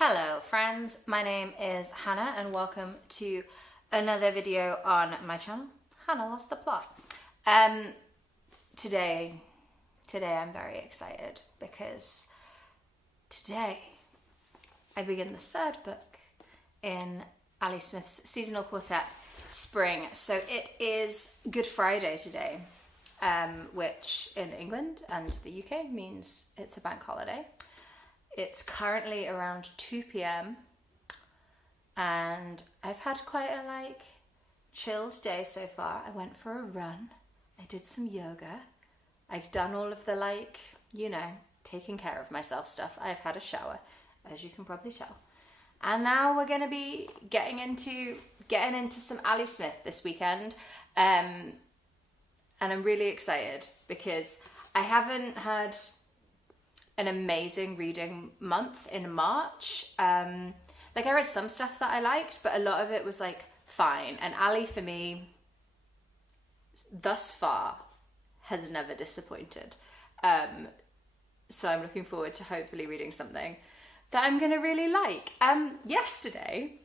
Hello friends, my name is Hannah and welcome to another video on my channel, Hannah Lost the Plot. Today I'm very excited because today I begin the third book in Ali Smith's seasonal quartet, Spring. So it is Good Friday today, which in England and the UK means it's a bank holiday. It's currently around 2 p.m. and I've had quite a chilled day so far. I went for a run, I did some yoga, I've done all of the taking care of myself stuff. I've had a shower, as you can probably tell. And now we're going to be getting into some Ali Smith this weekend. And I'm really excited because I haven't had an amazing reading month in March. I read some stuff that I liked, but a lot of it was fine. And Ali for me, thus far, has never disappointed. So I'm looking forward to hopefully reading something that I'm gonna really like. Yesterday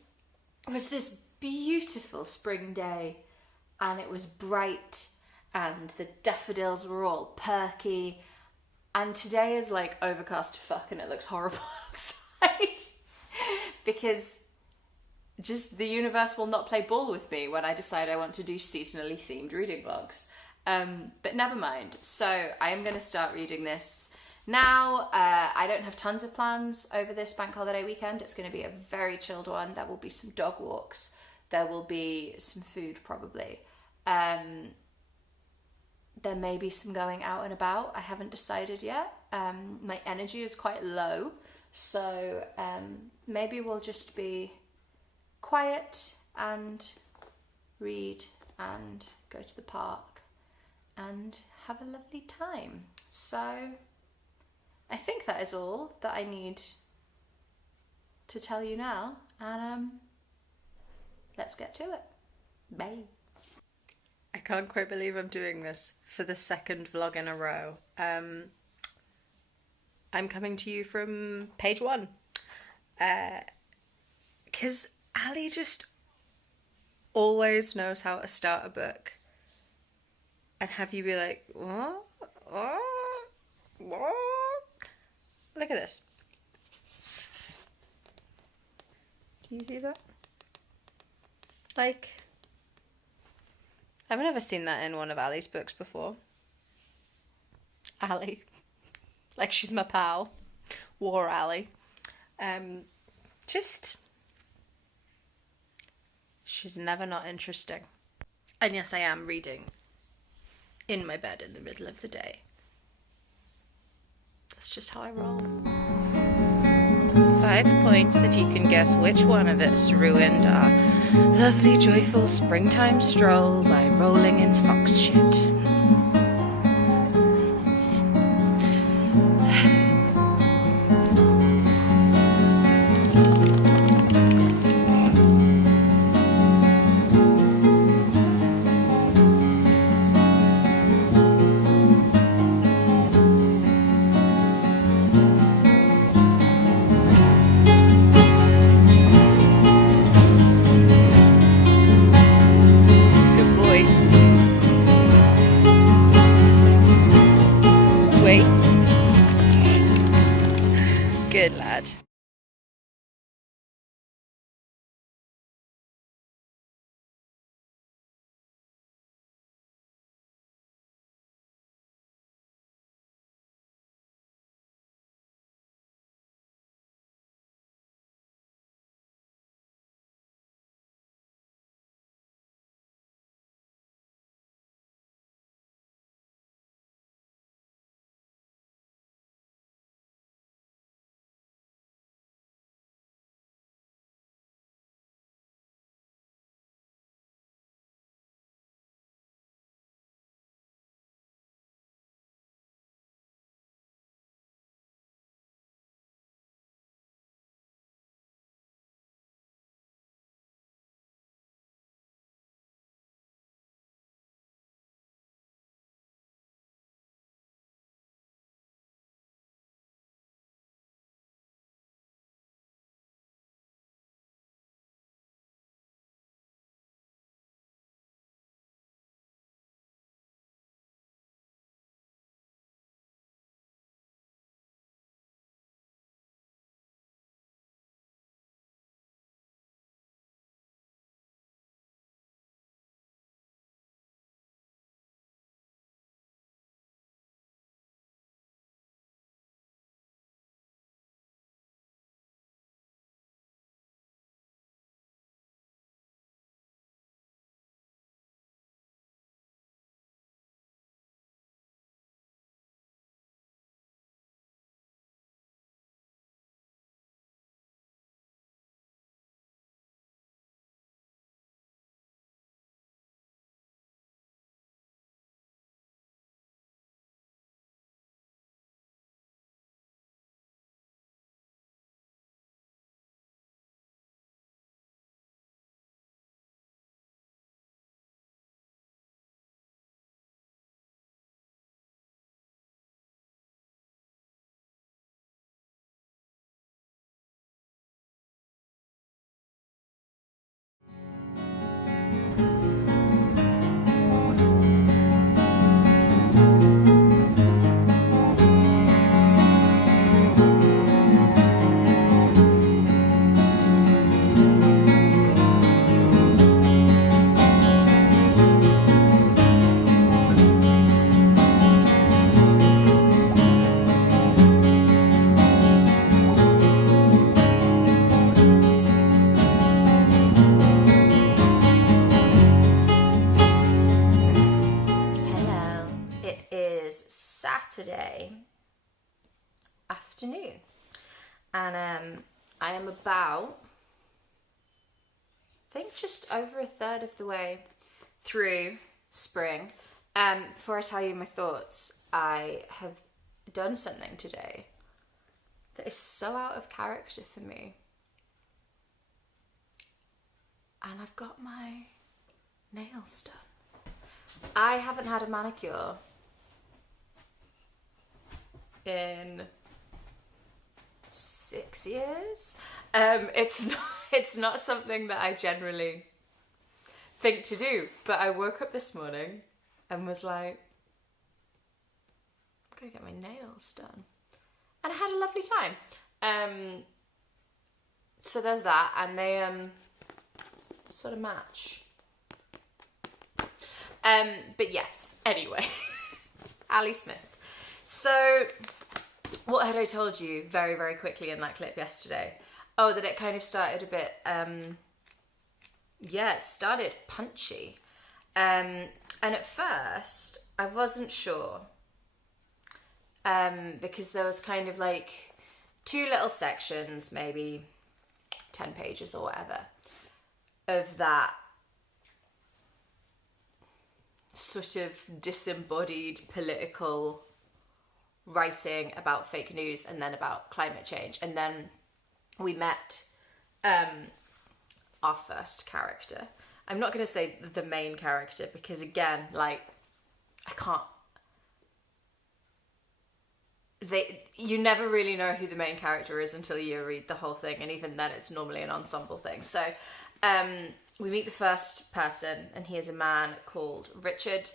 was this beautiful spring day and it was bright and the daffodils were all perky. And today is overcast fuck and it looks horrible outside because just the universe will not play ball with me when I decide I want to do seasonally themed reading vlogs. But never mind. So I am going to start reading this now. I don't have tons of plans over this bank holiday weekend. It's going to be a very chilled one. There will be some dog walks. There will be some food probably. There may be some going out and about. I haven't decided yet. My energy is quite low, so maybe we'll just be quiet and read and go to the park and have a lovely time. So I think that is all that I need to tell you now, and let's get to it. Bye. I can't quite believe I'm doing this for the second vlog in a row. I'm coming to you from page 1. Because Ali just always knows how to start a book and have you be like, what? What? What? Look at this. Can you see that? I've never seen that in one of Ali's books before. Ali. She's my pal. War Ali. She's never not interesting. And yes, I am reading in my bed in the middle of the day. That's just how I roll. 5 points if you can guess which one of us ruined our lovely joyful springtime stroll by rolling in fox shit. Good lad. and I am about, I think, just over a third of the way through spring. Before I tell you my thoughts, I have done something today that is so out of character for me. And I've got my nails done. I haven't had a manicure in 6 years. It's not something that I generally think to do, but I woke up this morning and was like, I'm gonna get my nails done, and I had a lovely time. So there's that, and they sort of match. But yes, anyway, Ali Smith. So what had I told you very, very quickly in that clip yesterday? Oh, that it kind of started a bit, it started punchy. And at first, I wasn't sure. Because there was kind of like 2 little sections, maybe 10 pages or whatever, of that sort of disembodied political writing about fake news and then about climate change. And then we met our first character. I'm not going to say the main character because, again, like, you never really know who the main character is until you read the whole thing, and even then it's normally an ensemble thing. So we meet the first person, and he is a man called Richard,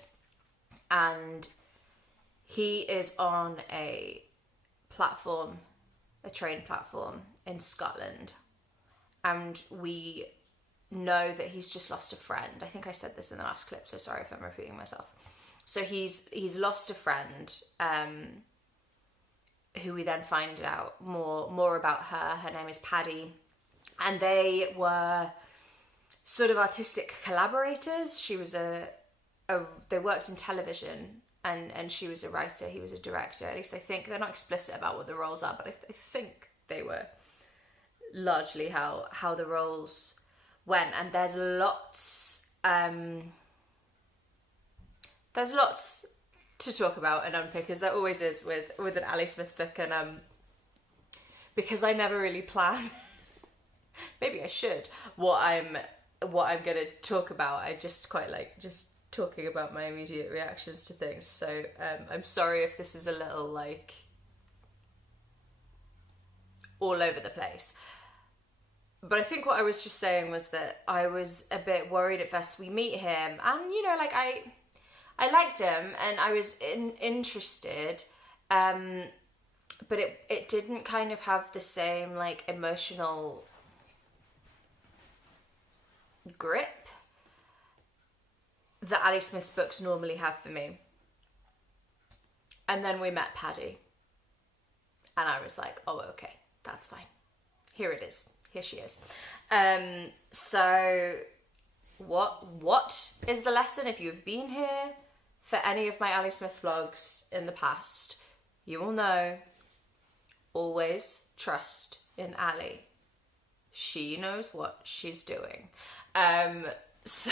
and he is on a train platform in Scotland, and we know that he's just lost a friend. I think I said this in the last clip, so sorry if I'm repeating myself. So he's lost a friend, who we then find out more about her. Her name is Paddy, and they were sort of artistic collaborators. She was they worked in television, and she was a writer, he was a director. At least I think. They're not explicit about what the roles are, but I think they were largely how the roles went. And there's lots to talk about and unpick, as there always is with an Ali Smith book. And because I never really plan, maybe I should, what I'm going to talk about. I just quite like just talking about my immediate reactions to things. So I'm sorry if this is a little like all over the place. But I think what I was just saying was that I was a bit worried at first. We meet him, and like I liked him and I was interested, but it didn't kind of have the same like emotional grip that Ali Smith's books normally have for me. And then we met Paddy, and I was like, oh, okay, that's fine. Here it is. Here she is. So what is the lesson? If you've been here for any of my Ali Smith vlogs in the past, you will know, always trust in Ali. She knows what she's doing. So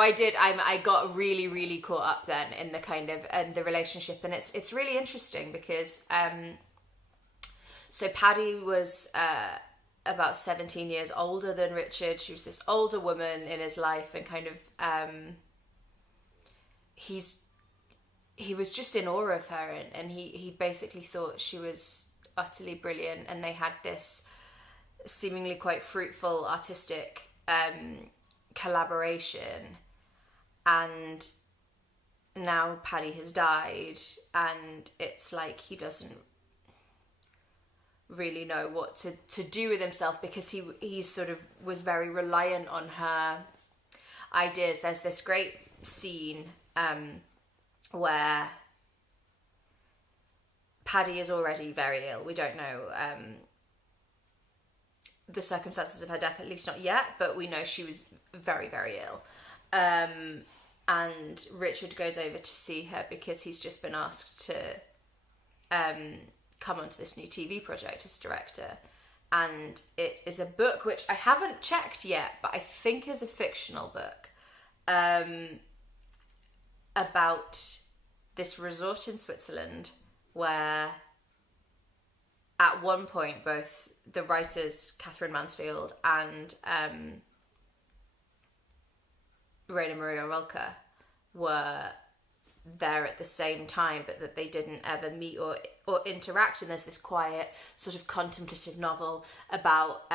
I did. I got really, really caught up then in the kind of and the relationship, and it's really interesting because so Paddy was about 17 years older than Richard. She was this older woman in his life, and kind of he was just in awe of her, and he basically thought she was utterly brilliant, and they had this seemingly quite fruitful artistic collaboration. And now Paddy has died, and it's like he doesn't really know what to do with himself, because he sort of was very reliant on her ideas. There's this great scene where Paddy is already very ill. We don't know the circumstances of her death, at least not yet, but we know she was very, very ill. And Richard goes over to see her because he's just been asked come onto this new TV project as director. And it is a book which I haven't checked yet, but I think is a fictional book, about this resort in Switzerland where at one point both the writers Catherine Mansfield and Rainer Maria Rilke were there at the same time, but that they didn't ever meet or interact. And there's this quiet sort of contemplative novel about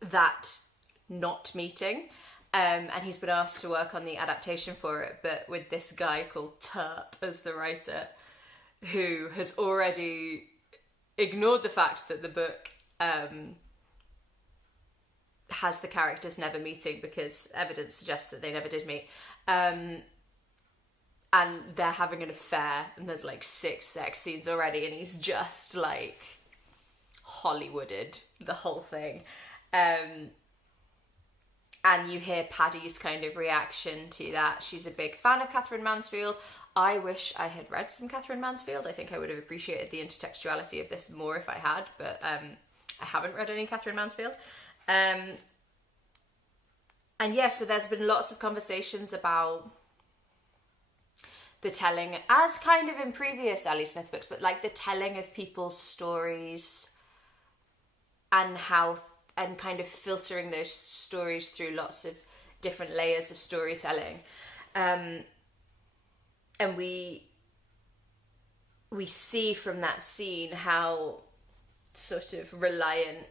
that not meeting. And he's been asked to work on the adaptation for it, but with this guy called Turp as the writer, who has already ignored the fact that the book has the characters never meeting because evidence suggests that they never did meet. And they're having an affair, and there's like 6 sex scenes already, and he's just like Hollywooded the whole thing. And you hear Paddy's kind of reaction to that. She's a big fan of Catherine Mansfield. I wish I had read some Catherine Mansfield. I think I would have appreciated the intertextuality of this more if I had, but I haven't read any Catherine Mansfield. And yeah, so there's been lots of conversations about the telling, as kind of in previous Ali Smith books, but like the telling of people's stories and how, and kind of filtering those stories through lots of different layers of storytelling. And we see from that scene how sort of reliant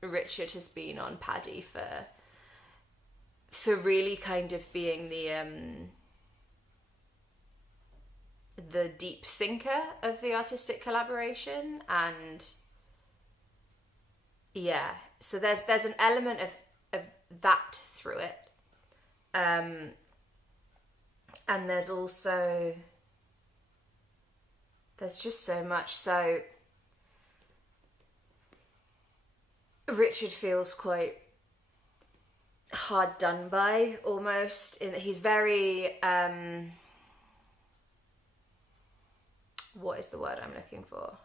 Richard has been on Paddy for really kind of being the deep thinker of the artistic collaboration. And yeah, so there's an element of that through it, and there's just so much. So Richard feels quite hard done by, almost, in that he's very what is the word I'm looking for?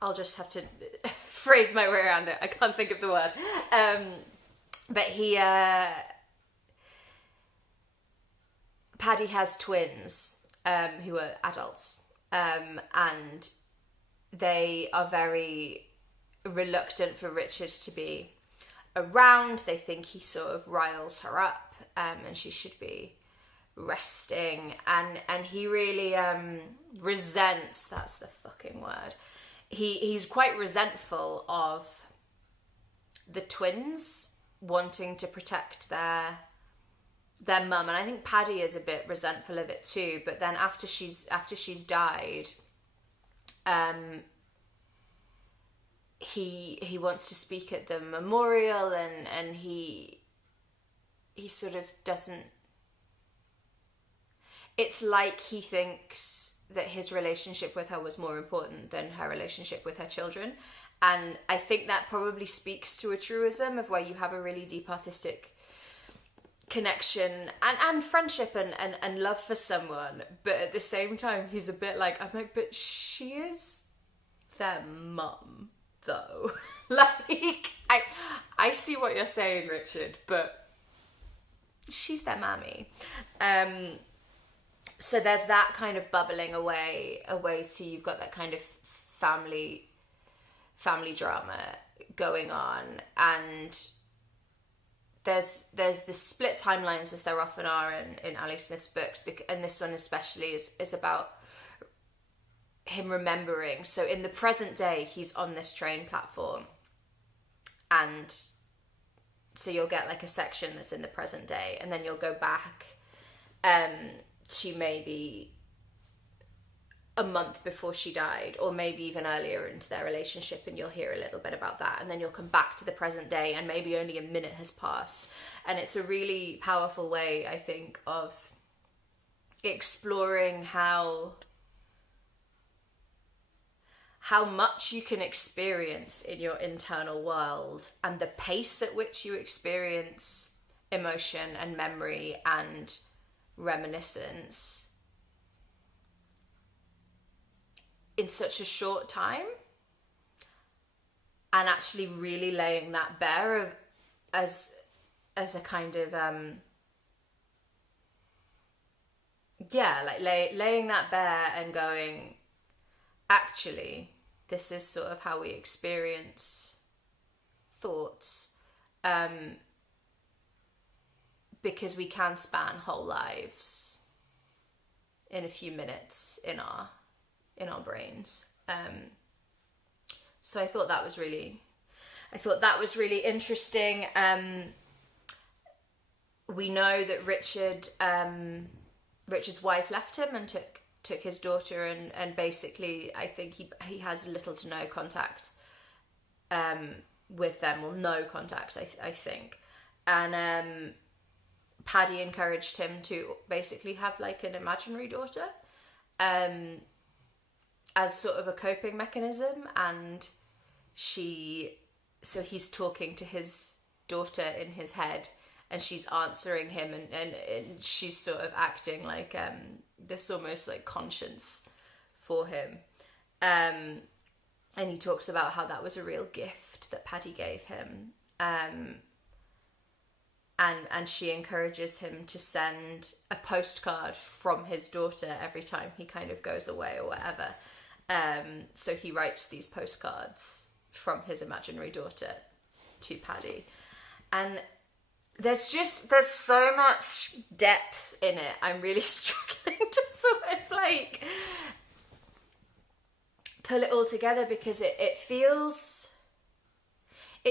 I'll just have to phrase my way around it. I can't think of the word. But Paddy has twins who are adults, and they are very reluctant for Richard to be around. They think he sort of riles her up, and she should be resting. And he really resents, that's the fucking word, he's quite resentful of the twins wanting to protect their mum, and I think Paddy is a bit resentful of it too. But then after she's died, he wants to speak at the memorial, and he sort of doesn't. It's like he thinks that his relationship with her was more important than her relationship with her children. And I think that probably speaks to a truism of where you have a really deep artistic connection and friendship and love for someone, but at the same time he's a bit like, I'm like, but she is their mum though. Like, I see what you're saying, Richard, but she's their mammy. So there's that kind of bubbling away to, you've got that kind of family drama going on, and there's the split timelines, as there often are in Ali Smith's books, and this one especially is about him remembering. So in the present day, he's on this train platform, and so you'll get like a section that's in the present day, and then you'll go back to maybe a month before she died, or maybe even earlier into their relationship, and you'll hear a little bit about that, and then you'll come back to the present day and maybe only a minute has passed. And it's a really powerful way, I think, of exploring how how much you can experience in your internal world and the pace at which you experience emotion and memory and reminiscence in such a short time, and actually really laying that bare as a kind of laying that bare and going, actually, this is sort of how we experience thoughts, because we can span whole lives in a few minutes in our brains. So I thought that was really interesting. We know that Richard's wife left him and took his daughter, and basically I think he has little to no contact with them, or no contact, I think. And Paddy encouraged him to basically have like an imaginary daughter as sort of a coping mechanism, and so he's talking to his daughter in his head, and she's answering him, and she's sort of acting like this almost like conscience for him. And he talks about how that was a real gift that Paddy gave him. And she encourages him to send a postcard from his daughter every time he kind of goes away or whatever. So he writes these postcards from his imaginary daughter to Paddy. And there's so much depth in it. I'm really struggling to sort of like pull it all together, because it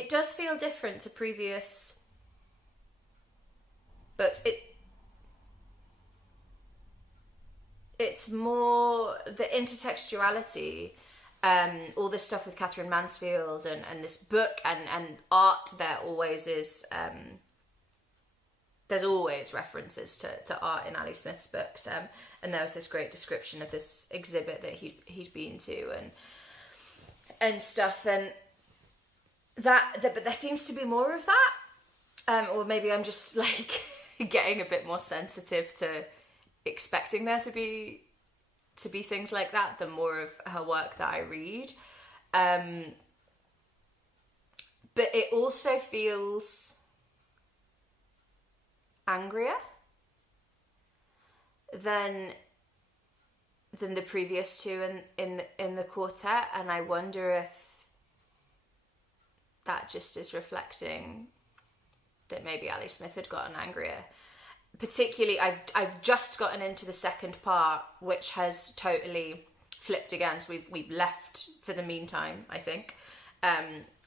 does feel different to previous books. It's more the intertextuality, all this stuff with Catherine Mansfield and this book and art. There always is. There's always references to art in Ali Smith's books, and there was this great description of this exhibit that he'd been to and stuff, and but there seems to be more of that, or maybe I'm just like getting a bit more sensitive to expecting there to be things like that the more of her work that I read, but it also feels angrier than the previous two in the quartet, and I wonder if that just is reflecting that maybe Ali Smith had gotten angrier. Particularly, I've just gotten into the second part, which has totally flipped again. So we've left for the meantime, I think,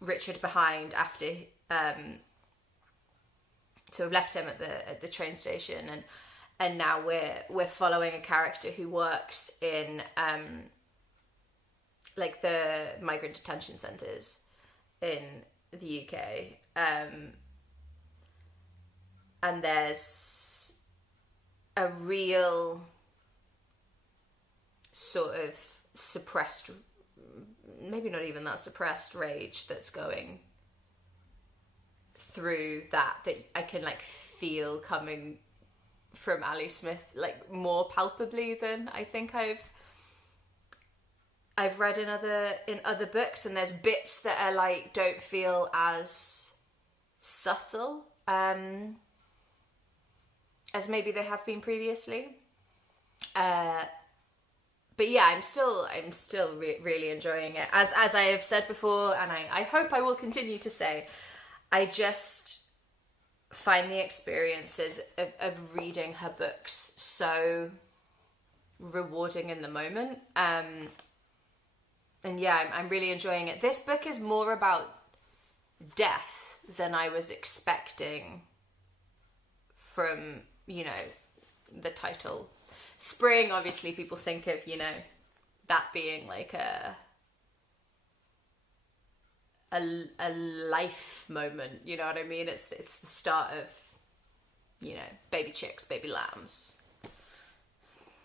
Richard behind after. So we've left him at the train station, and now we're following a character who works in like the migrant detention centres in the UK, and there's a real sort of suppressed, maybe not even that suppressed, rage that's going through that I can like feel coming from Ali Smith like more palpably than I think I've read in other books. And there's bits that are like don't feel as subtle as maybe they have been previously, but yeah, I'm still really enjoying it, as I have said before, and I hope I will continue to say. I just find the experiences of reading her books so rewarding in the moment. And yeah, I'm really enjoying it. This book is more about death than I was expecting from, the title. Spring, obviously people think of, that being like a life moment, you know what I mean? It's the start of, baby chicks, baby lambs,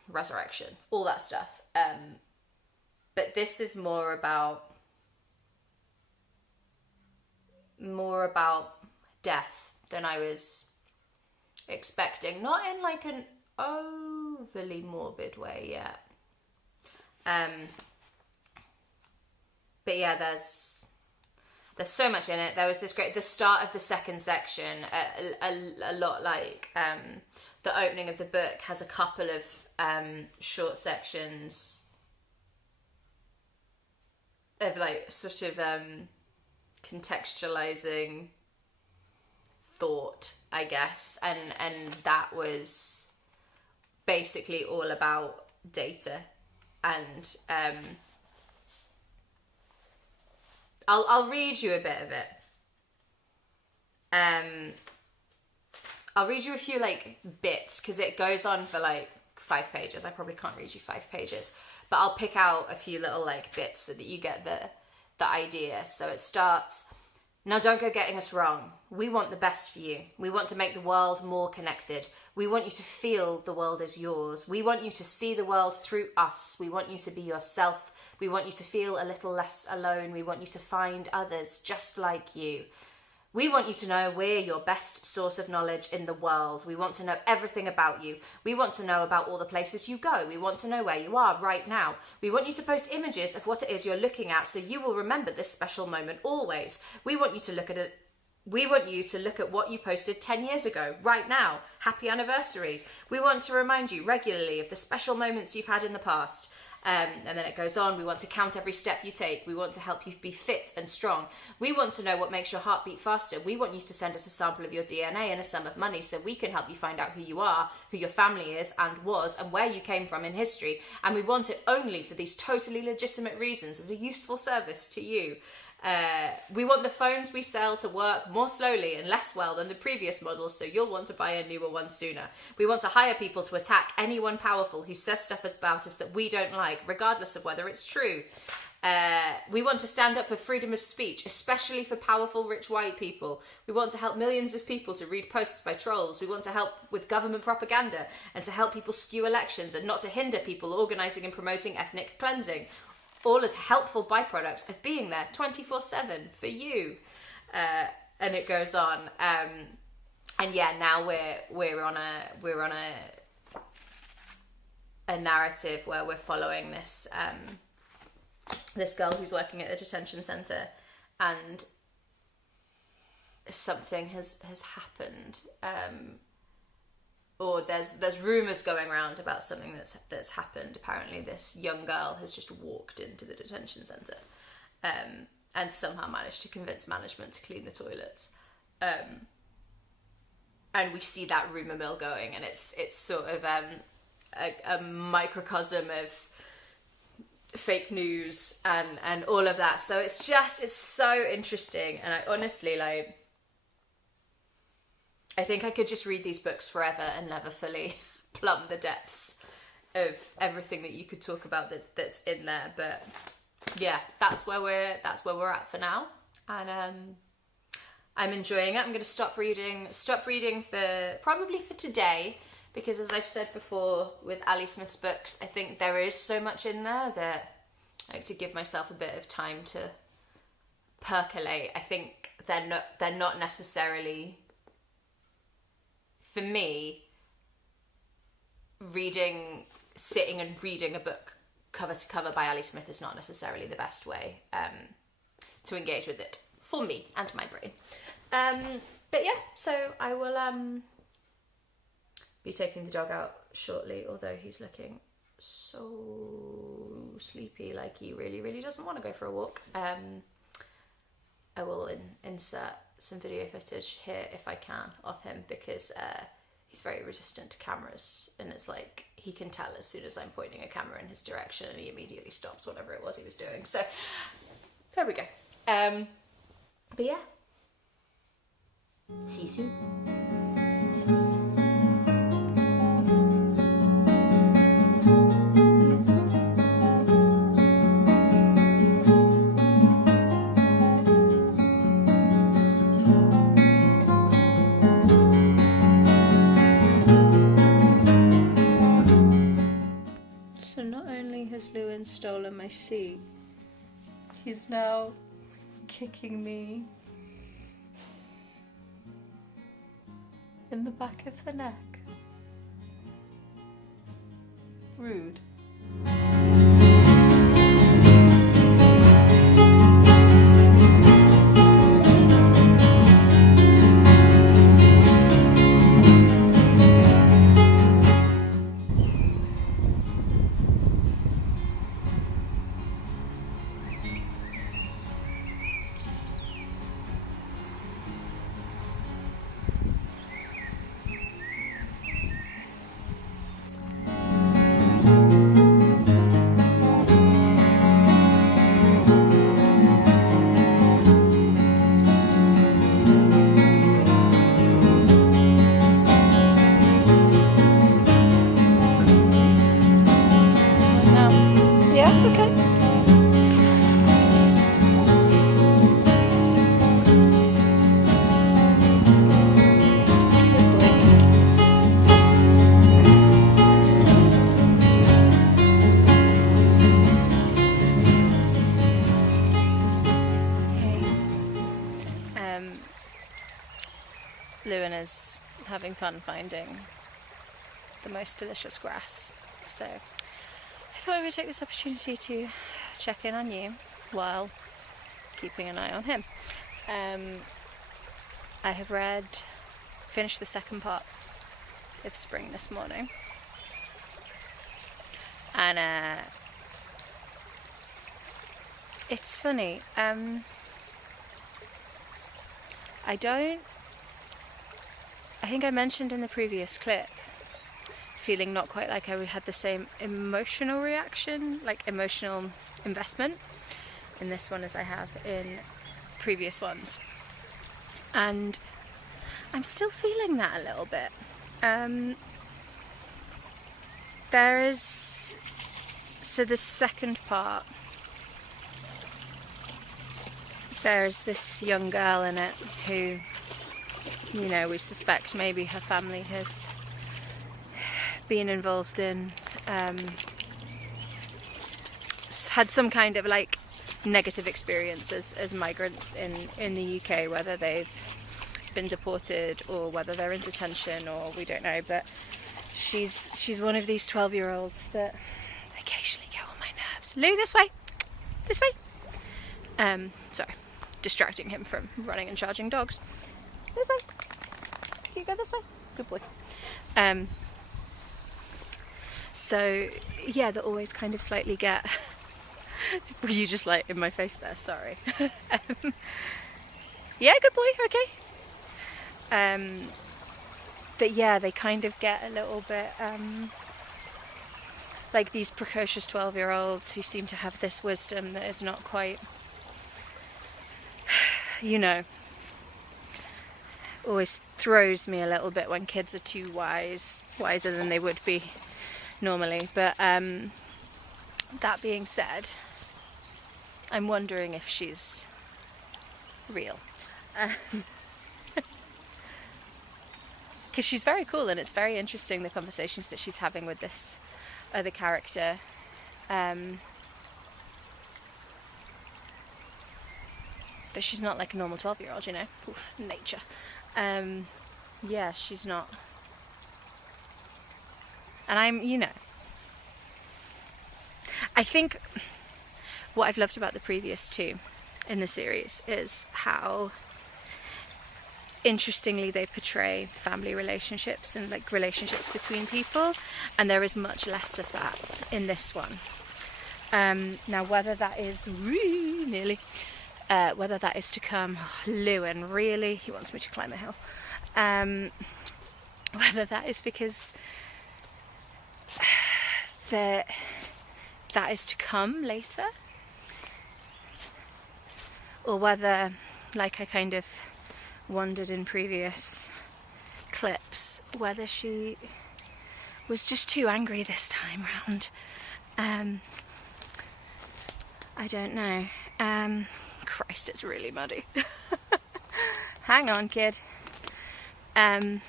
resurrection, all that stuff. But But this is more about death than I was expecting. Not in like an overly morbid way yet. But yeah, there's so much in it. There was the start of the second section, a lot like the opening of the book has a couple of short sections of like sort of contextualizing thought, I guess, and that was basically all about data, and I'll read you a bit of it. I'll read you a few like bits because it goes on for like 5 pages. I probably can't read you 5 pages, but I'll pick out a few little like bits so that you get the idea. So it starts, "Now don't go getting us wrong. We want the best for you. We want to make the world more connected. We want you to feel the world is yours. We want you to see the world through us. We want you to be yourself. We want you to feel a little less alone. We want you to find others just like you. We want you to know we're your best source of knowledge in the world. We want to know everything about you. We want to know about all the places you go. We want to know where you are right now. We want you to post images of what it is you're looking at so you will remember this special moment always. We want you to look at it. We want you to look at what you posted 10 years ago, right now. Happy anniversary. We want to remind you regularly of the special moments you've had in the past." And then it goes on, "We want to count every step you take. We want to help you be fit and strong. We want to know what makes your heart beat faster. We want you to send us a sample of your DNA and a sum of money so we can help you find out who you are, who your family is and was, and where you came from in history. And we want it only for these totally legitimate reasons as a useful service to you. We want the phones we sell to work more slowly and less well than the previous models, so you'll want to buy a newer one sooner. We want to hire people to attack anyone powerful who says stuff about us that we don't like, regardless of whether it's true. We want to stand up with freedom of speech, especially for powerful, rich white people. We want to help millions of people to read posts by trolls. We want to help with government propaganda and to help people skew elections and not to hinder people organising and promoting ethnic cleansing. All as helpful byproducts of being there 24/7 for you." And it goes on. And yeah, now we're on a narrative where we're following this this girl who's working at the detention centre, and something has happened. Or there's rumours going around about something that's happened. Apparently this young girl has just walked into the detention centre and somehow managed to convince management to clean the toilets. And we see that rumour mill going, and it's sort of a microcosm of fake news and all of that. So it's so interesting, and I honestly I think I could just read these books forever and never fully plumb the depths of everything that you could talk about that's in there. But yeah, that's where we're at for now, and I'm enjoying it. I'm going to stop reading for today, because as I've said before with Ali Smith's books, I think there is so much in there that I like to give myself a bit of time to percolate. I think they're not necessarily, for me, sitting and reading a book cover to cover by Ali Smith is not necessarily the best way to engage with it for me and my brain. But yeah, so I will be taking the dog out shortly, although he's looking so sleepy, like he really, really doesn't want to go for a walk. I will insert some video footage here if I can of him, because he's very resistant to cameras, and it's like he can tell as soon as I'm pointing a camera in his direction and he immediately stops whatever it was he was doing. So there we go. But yeah, see you soon. stolen my seat. He's now kicking me in the back of the neck. Rude. Lewin is having fun finding the most delicious grass, so I thought I would take this opportunity to check in on you while keeping an eye on him. I have finished the second part of Spring this morning, and it's funny, I think I mentioned in the previous clip feeling not quite like I had the same emotional reaction, like emotional investment in this one as I have in previous ones. And I'm still feeling that a little bit. So the second part, there's this young girl in it who, you know, we suspect maybe her family has been involved in, had some kind of like negative experiences as migrants in the UK, whether they've been deported or whether they're in detention, or we don't know, but she's one of these 12-year-olds that occasionally get on my nerves. Lou, this way! This way! Sorry, distracting him from running and charging dogs. This way. Do you go this way? Good boy. So yeah, they always kind of slightly get. Were you just like in my face there? Sorry. Yeah, good boy. Okay. But yeah, they kind of get a little bit like these precocious 12-year-olds who seem to have this wisdom that is not quite, you know. Always throws me a little bit when kids are too wiser than they would be normally. But that being said, I'm wondering if she's real, because she's very cool, and it's very interesting the conversations that she's having with this other character. But she's not like a normal 12-year-old, you know. Oof, nature. Yeah, she's not. And I think what I've loved about the previous two in the series is how interestingly they portray family relationships and like relationships between people, and there is much less of that in this one. Now whether that is whether that is to come, Lewin, really? He wants me to climb a hill. Whether that is because that is to come later, or whether, like I kind of wondered in previous clips, whether she was just too angry this time round. I don't know. Christ, it's really muddy. Hang on, kid. Yeah.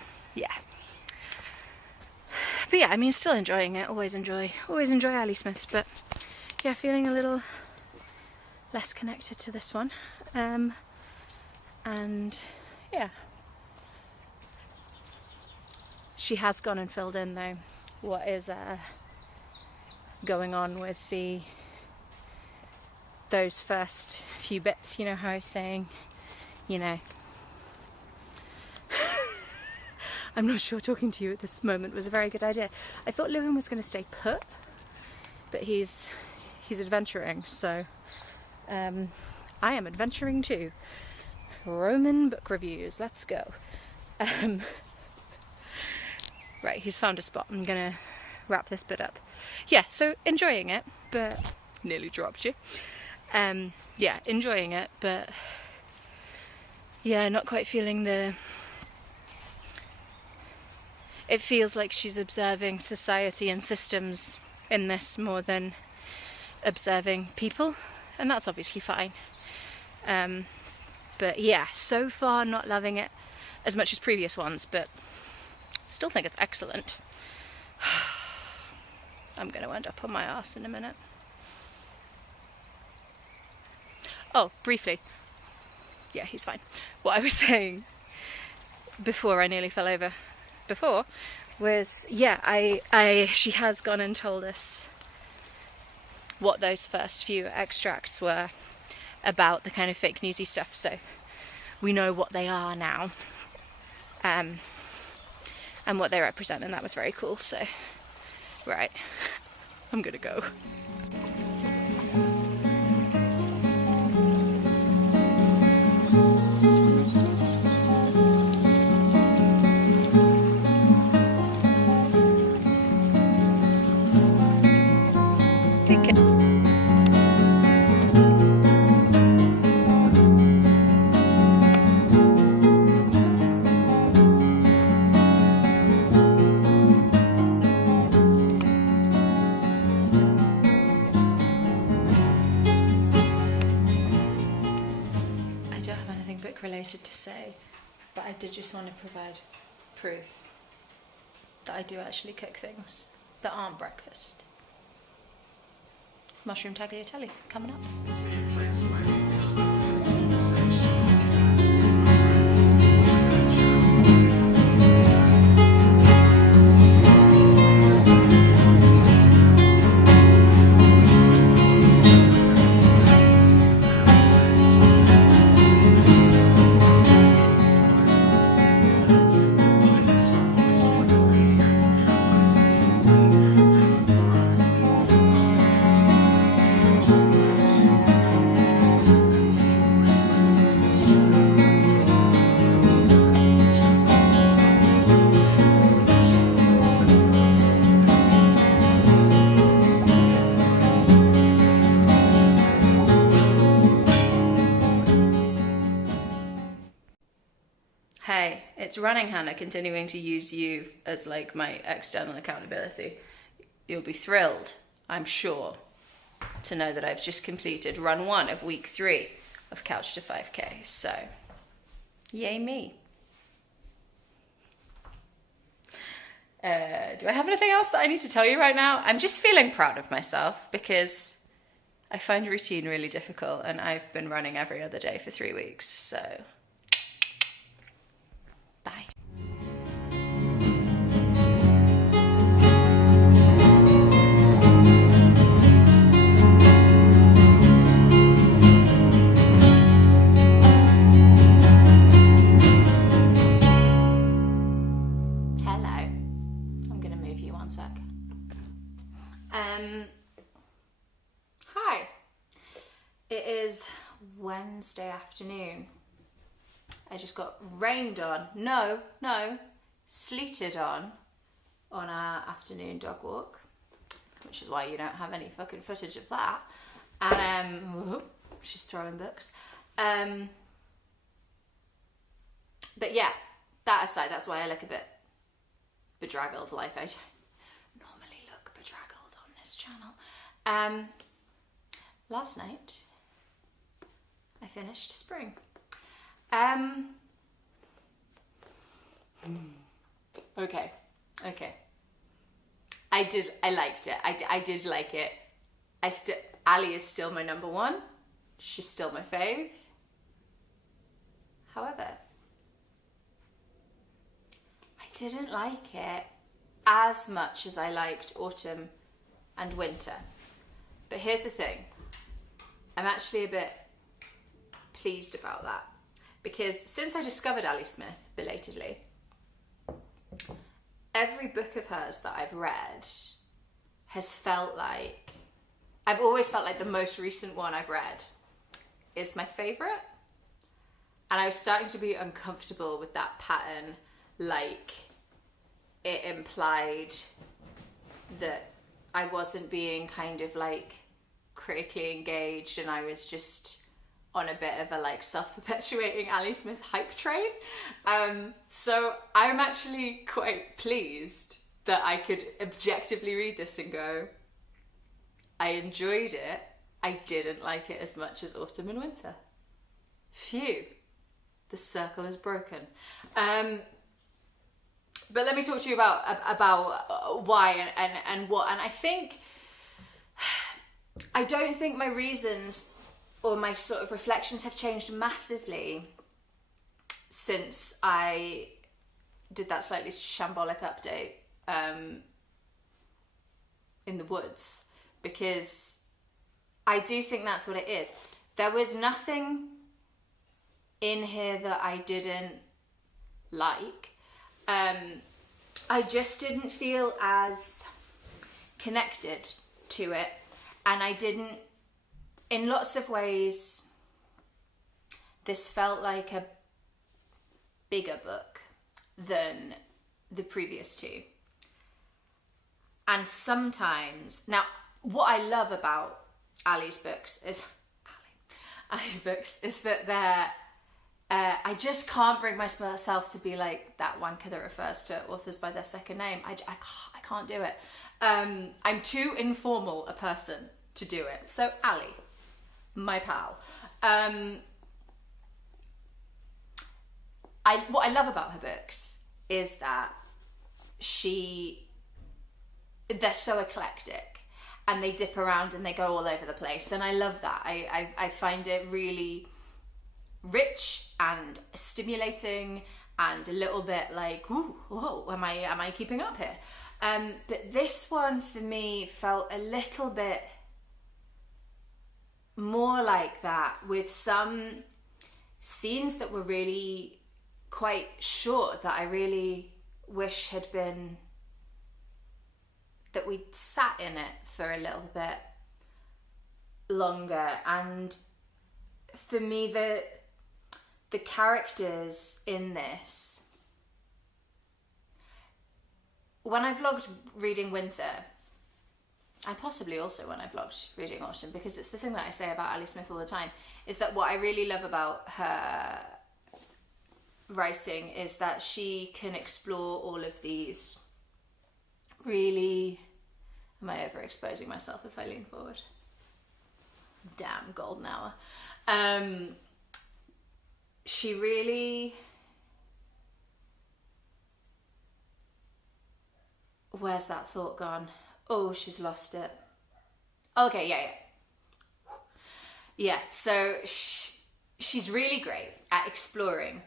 But yeah, I mean, still enjoying it. Always enjoy Ali Smiths, but yeah, feeling a little less connected to this one. And yeah, she has gone and filled in though what is going on with those first few bits. You know how I was saying, you know, I'm not sure talking to you at this moment was a very good idea. I thought Lewin was going to stay put, but he's adventuring, so I am adventuring too. Roman book reviews, let's go. Right, he's found a spot. I'm gonna wrap this bit up. Yeah, so enjoying it, but nearly dropped you. Yeah, enjoying it, but yeah, not quite feeling the... It feels like she's observing society and systems in this more than observing people, and that's obviously fine. But yeah, so far not loving it as much as previous ones, but still think it's excellent. I'm going to end up on my arse in a minute. Oh, briefly. Yeah, he's fine. What I was saying before I nearly fell over before was, yeah, she has gone and told us what those first few extracts were about, the kind of fake newsy stuff, so we know what they are now, and what they represent, and that was very cool. So right, I'm gonna go. Related to say, but I did just want to provide proof that I do actually cook things that aren't breakfast. Mushroom tagliatelle coming up. Hey, it's Running Hannah continuing to use you as like my external accountability. You'll be thrilled, I'm sure, to know that I've just completed run 1 of week 3 of Couch to 5K, so yay me. Do I have anything else that I need to tell you right now? I'm just feeling proud of myself because I find routine really difficult and I've been running every other day for 3 weeks, so bye. Hi. It is Wednesday afternoon. I just got rained on. No, sleeted on our afternoon dog walk, which is why you don't have any fucking footage of that. And she's throwing books. But yeah, that aside, that's why I look a bit bedraggled, like I don't normally look bedraggled on this channel. Last night I finished Spring. Okay. I liked it. I did like it Ali is still my number one. She's still my fave. However, I didn't like it as much as I liked Autumn and Winter. But here's the thing. I'm actually a bit pleased about that. Because since I discovered Ali Smith, belatedly, every book of hers that I've read has felt like... I've always felt like the most recent one I've read is my favourite. And I was starting to be uncomfortable with that pattern, like it implied that I wasn't being kind of like critically engaged and I was just on a bit of a like self-perpetuating Ali Smith hype train. So I'm actually quite pleased that I could objectively read this and go, I enjoyed it. I didn't like it as much as Autumn and Winter. Phew. The circle is broken. But let me talk to you about why and what. And I don't think my reasons or my sort of reflections have changed massively since I did that slightly shambolic update in the woods, because I do think that's what it is. There was nothing in here that I didn't like. I just didn't feel as connected to it, and I didn't, in lots of ways, this felt like a bigger book than the previous two. And sometimes, now what I love about Ali's books is that they're I just can't bring myself to be like that wanker that refers to authors by their second name. I can't do it. I'm too informal a person to do it. So Ali, my pal. What I love about her books is that they're so eclectic and they dip around and they go all over the place. And I love that. I find it really rich and stimulating and a little bit like, ooh, whoa, am I keeping up here? But this one for me felt a little bit more like that, with some scenes that were really quite short that I really wish had been, that we'd sat in it for a little bit longer. And for me, the characters in this, when I vlogged reading Winter, and possibly also when I vlogged reading Autumn, because it's the thing that I say about Ali Smith all the time, is that what I really love about her writing is that she can explore all of these really... Am I overexposing myself if I lean forward? Damn, golden hour. She really... Where's that thought gone? Oh, she's lost it. Okay, yeah. Yeah, so she's really great at exploring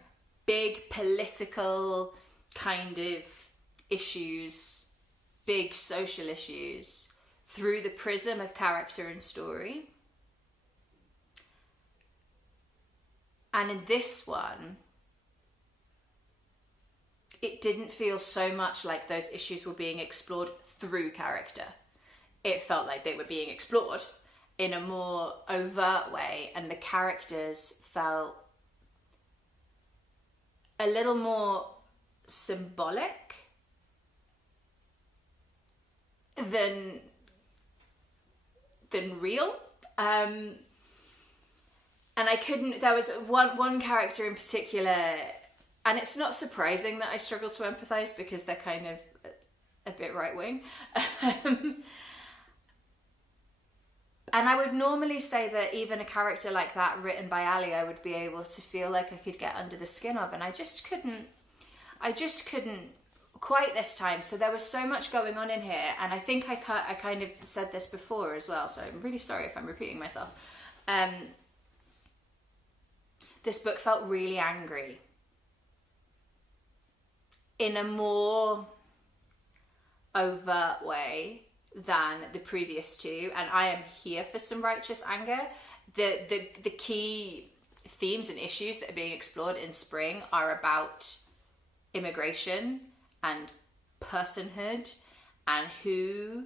big political kind of issues, big social issues, through the prism of character and story. And in this one, it didn't feel so much like those issues were being explored through character. It felt like they were being explored in a more overt way, and the characters felt a little more symbolic than real. And I couldn't, there was one character in particular, and it's not surprising that I struggle to empathise because they're kind of a bit right-wing. And I would normally say that even a character like that written by Ali, I would be able to feel like I could get under the skin of, and I just couldn't quite this time. So there was so much going on in here, and I think I kind of said this before as well, so I'm really sorry if I'm repeating myself. This book felt really angry in a more overt way than the previous two, and I am here for some righteous anger. The key themes and issues that are being explored in Spring are about immigration and personhood, and who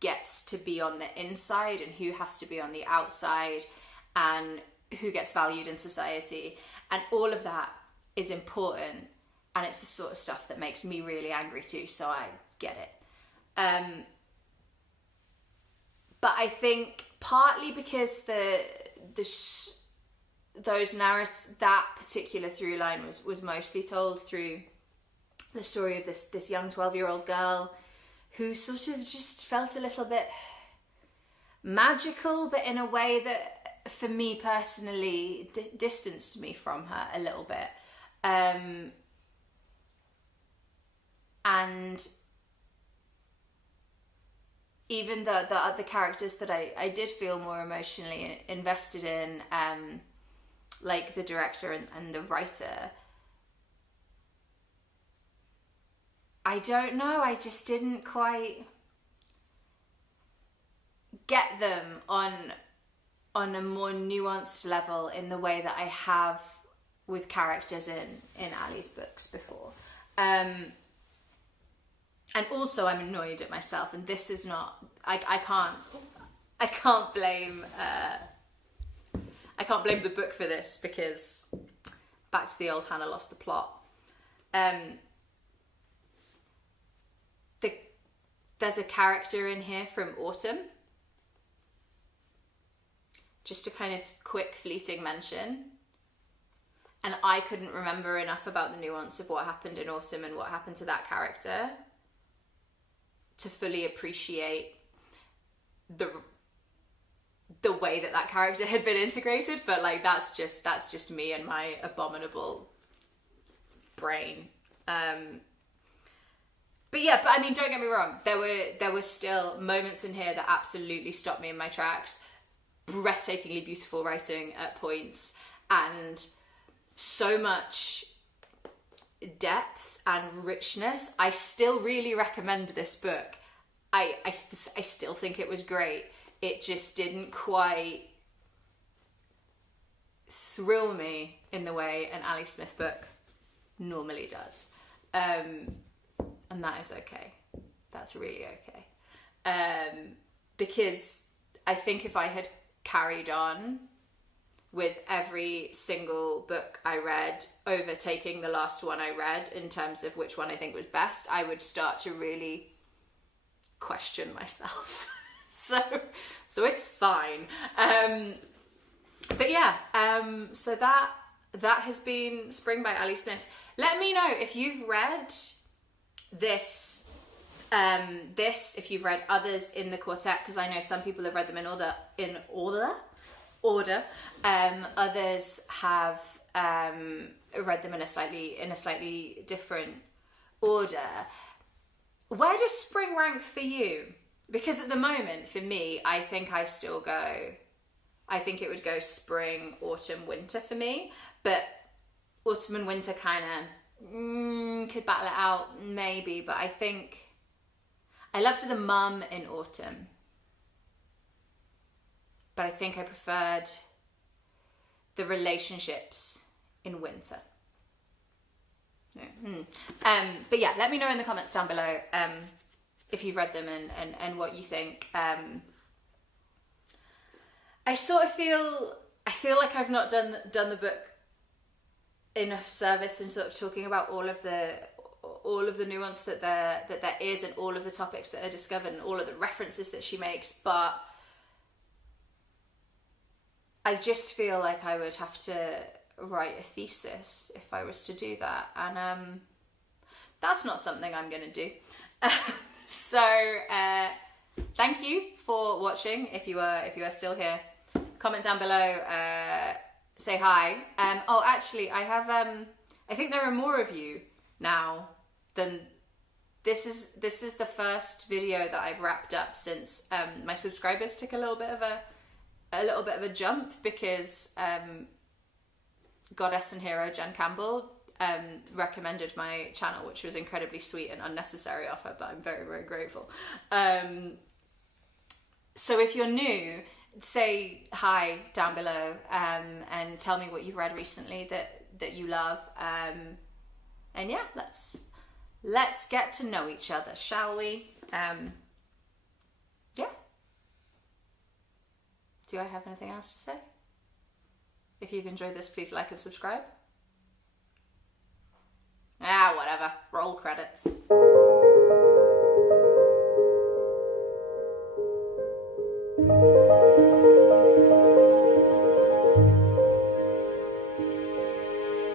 gets to be on the inside and who has to be on the outside, and who gets valued in society. And all of that is important, and it's the sort of stuff that makes me really angry too, so I get it. But I think partly because that particular through line was mostly told through the story of this young 12-year-old girl who sort of just felt a little bit magical, but in a way that, for me personally, distanced me from her a little bit. And even the characters that I did feel more emotionally invested in, like the director and the writer, I don't know, I just didn't quite get them on a more nuanced level in the way that I have with characters in Ali's books before. And also I'm annoyed at myself, and this is not, I can't blame the book for this, because back to the old Hannah lost the plot. There's a character in here from Autumn, just a kind of quick fleeting mention, and I couldn't remember enough about the nuance of what happened in Autumn and what happened to that character to fully appreciate the way that character had been integrated. But like, that's just me and my abominable brain. But I mean, don't get me wrong, there were still moments in here that absolutely stopped me in my tracks. Breathtakingly beautiful writing at points, and so much depth and richness. I still really recommend this book. I still think it was great. It just didn't quite thrill me in the way an Ali Smith book normally does. And that is okay. That's really okay. Because I think if I had carried on with every single book I read, overtaking the last one I read in terms of which one I think was best, I would start to really question myself. so it's fine. So that has been Spring by Ali Smith. Let me know if you've read this, if you've read others in the Quartet, because I know some people have read them in order. Others have read them in a slightly different order. Where does Spring rank for you? Because at the moment, for me, I think it would go Spring, Autumn, Winter for me, but Autumn and Winter kind of could battle it out maybe, but I think I loved the mum in Autumn, but I think I preferred the relationships in Winter. But yeah, let me know in the comments down below if you've read them and what you think. I sort of feel like I've not done the book enough service in sort of talking about all of the nuance that there is, and all of the topics that are discovered, and all of the references that she makes, but I just feel like I would have to write a thesis if I was to do that, and that's not something I'm gonna do. So thank you for watching. If you are still here, comment down below, say hi. Oh, actually, I have I think there are more of you now then this is the first video that I've wrapped up since my subscribers took a little bit of a jump, because Goddess and Hero Jen Campbell recommended my channel, which was incredibly sweet and unnecessary of her, but I'm very, very grateful. So if you're new, say hi down below, and tell me what you've read recently that you love, and yeah, let's get to know each other, shall we? Yeah. Do I have anything else to say? If you've enjoyed this, please like and subscribe. Whatever. Roll credits.